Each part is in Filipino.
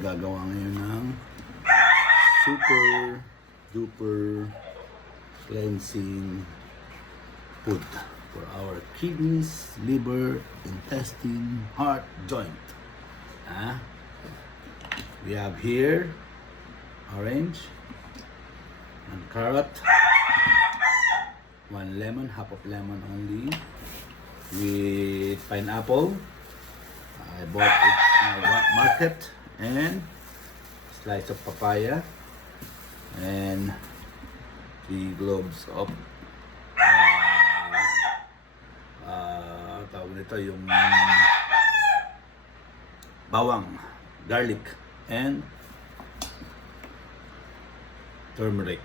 gagawa ngayon ng super duper cleansing food for our kidneys, liver, intestine, heart, joint. We have here orange, and carrot, one lemon, half of lemon only, with pineapple. I bought it in my market, and slice of papaya, and 3 globes of tawag nito yung bawang, garlic, and turmeric,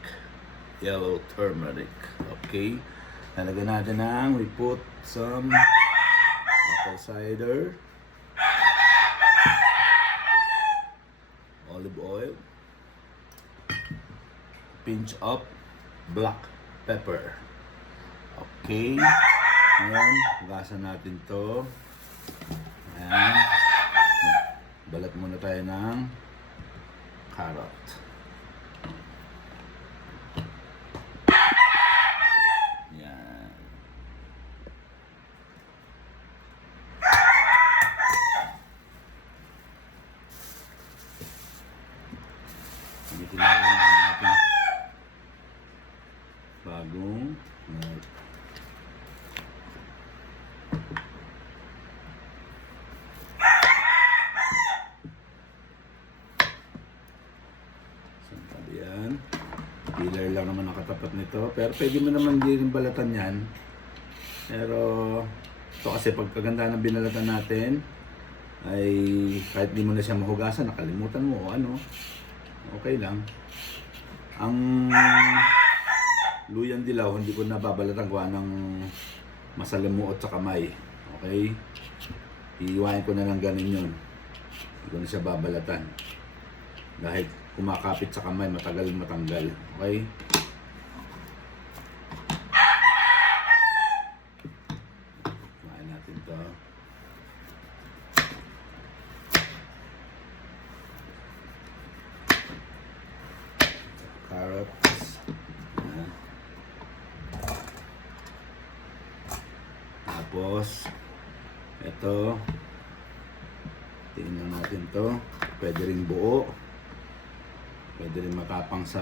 yellow turmeric. Okay, nalagyan natin we put some apple cider, olive oil, pinch of black pepper. Okay, ngayon hugasan natin to. Ayan, balat muna tayo ng carrot. Yan. Gamitin natin ang ating bagong yan. Peeler lang naman nakatapat nito. Pero pwede mo naman din balatan yan. Pero ito kasi pagkaganda ng binalatan natin ay kahit di mo na siya mahugasan, nakalimutan mo o ano, okay lang. Ang luyang dilaw, hindi ko nababalatan gawa ng masalimuot sa kamay. Okay? Iiwain ko na lang ganun yun. Hindi ko na siya babalatan. Dahil kumakapit sa kamay, matagal matanggal. Okay? Kumain natin to. Carrots. Ayan. Tapos ito, tingnan natin to. Pwede rin buo, pwede rin matapang sa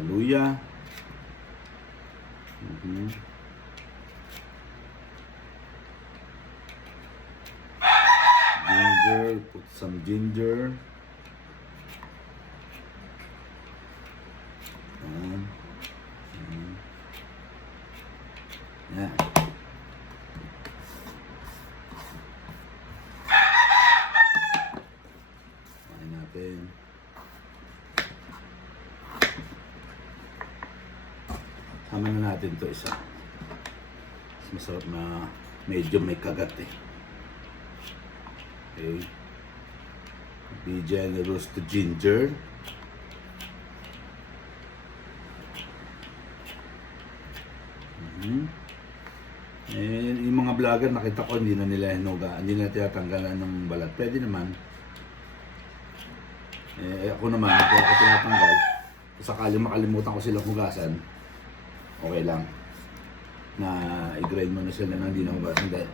luya. Ginger, put some ginger. Yan. Kain natin. Sama na natin to isa. Masarap na medyo may kagat eh. Okay. Be generous to ginger. And yung mga vlogger nakita ko hindi na nila hinuga, hindi na tinatanggalan ng balat. Pwede naman. Ako naman, kaya ako tinatanggal. Sakali makalimutan ko silang hugasan, okay lang. Na i-grind mo na sila na hindi na hugasan dahil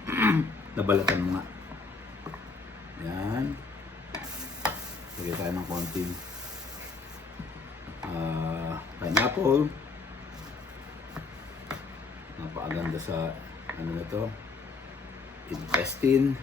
nabalatan mo nga. Yan. Lagay tayo ng konting pineapple. Napakaganda sa ano na to, intestine.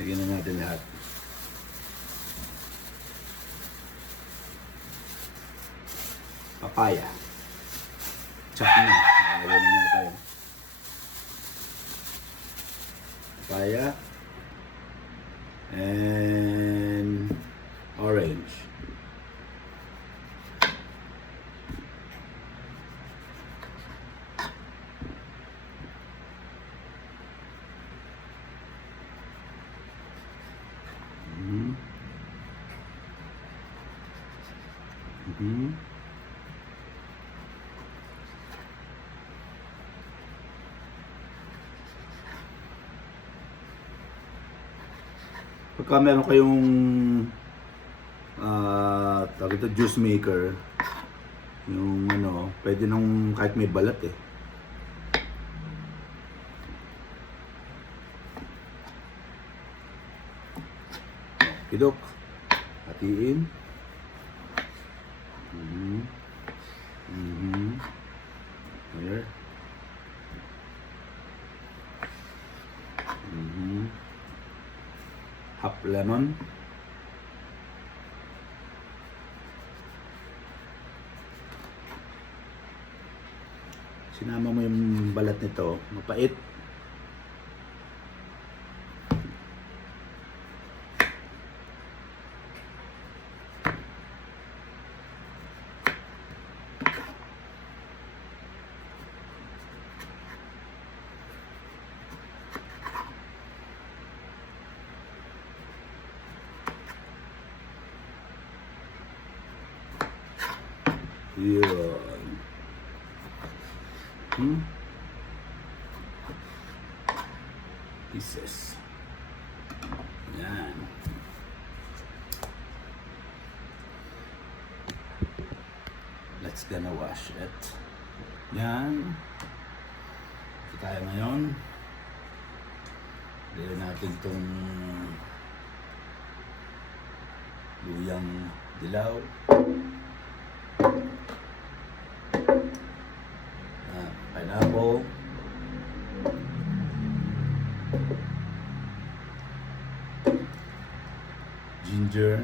Lagyan na natin lahat. Papaya. Chop na. Lagyan na natin. Papaya. And orange. Hmm. Pagka meron kayong tawag ito, juice maker, yung ano, pwede nung kahit may balat eh. Kidok, hatiin. Here. Half lemon. Sinama mo yung balat nito, mapait. Yun. Pieces. Yan. Let's gonna wash it. Yan. Ito tayo ngayon. Lagyan natin itong luyang dilaw. Pineapple. Ginger.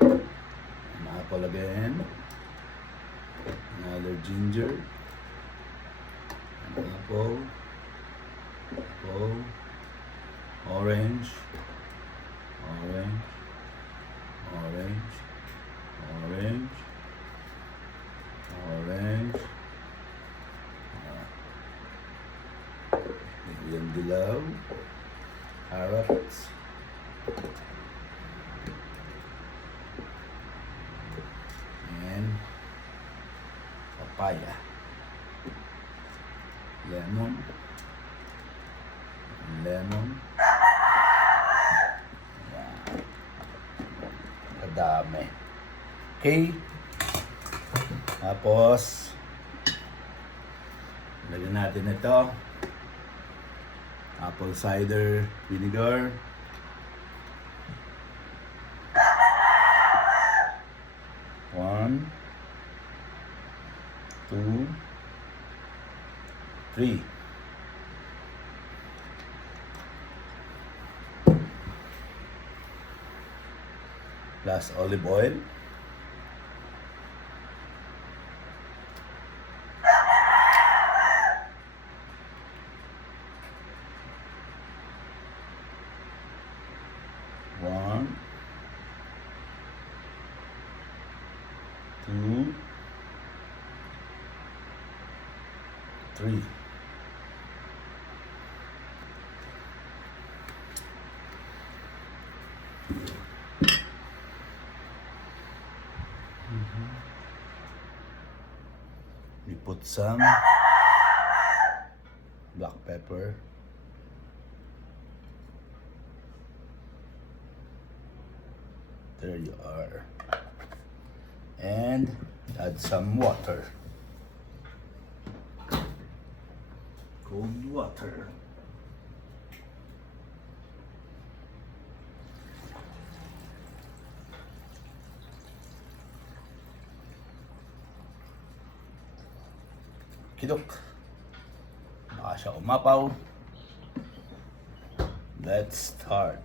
An apple again. Another ginger. An apple. Apple. Orange. Orange. Orange. Orange. Orange. Yung dilaw. Carrots. And papaya. Lemon. Lemon. Yan. Kadami. Okay. Tapos lagyan natin ito. Apple cider vinegar. One, two, three. Plus olive oil. One, two, three. We put some black pepper. There you are. And add some water. Cold water. Kidok. Baka siya umapaw. Let's start.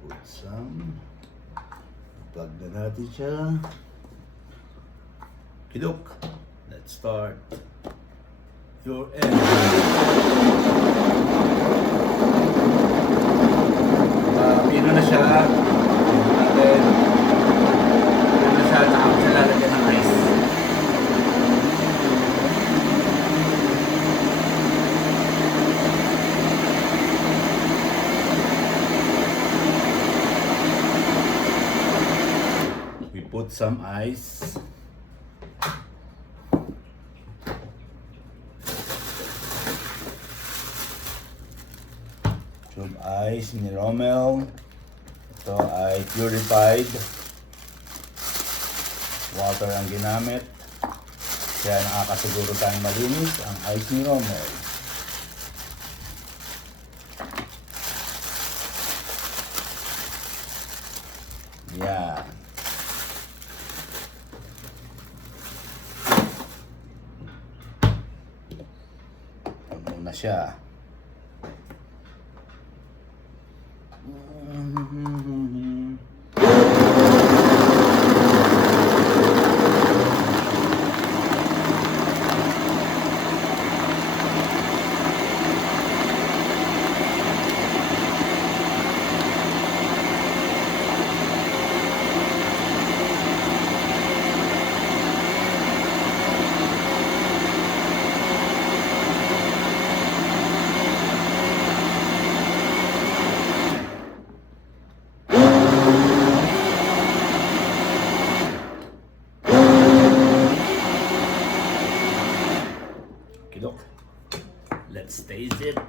Put some. Plug na natin siya. Kidok. Let's start. Your end. Pino na siya. Then, pino na siya. Saka siya lalagyan ng ice. put some ice. Tube ice ni Romel. Ito ay purified water ang ginamit. Kaya nakakasiguro tayong malinis ang ice ni Romel. Yan. Ano na siya? Look, let's taste it.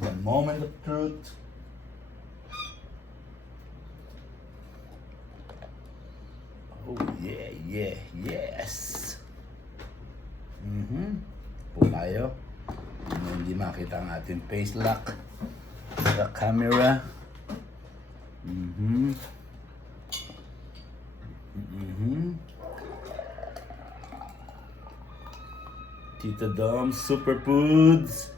The moment of truth. Oh yeah, yeah, yes. Po tayo. Hindi makita ang ating face lock sa camera. Tita Dom's Superfoods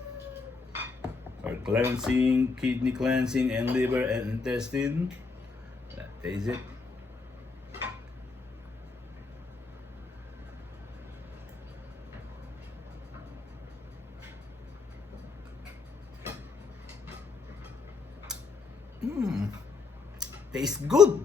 for cleansing, kidney cleansing, and liver and intestine. That is it. Tastes good.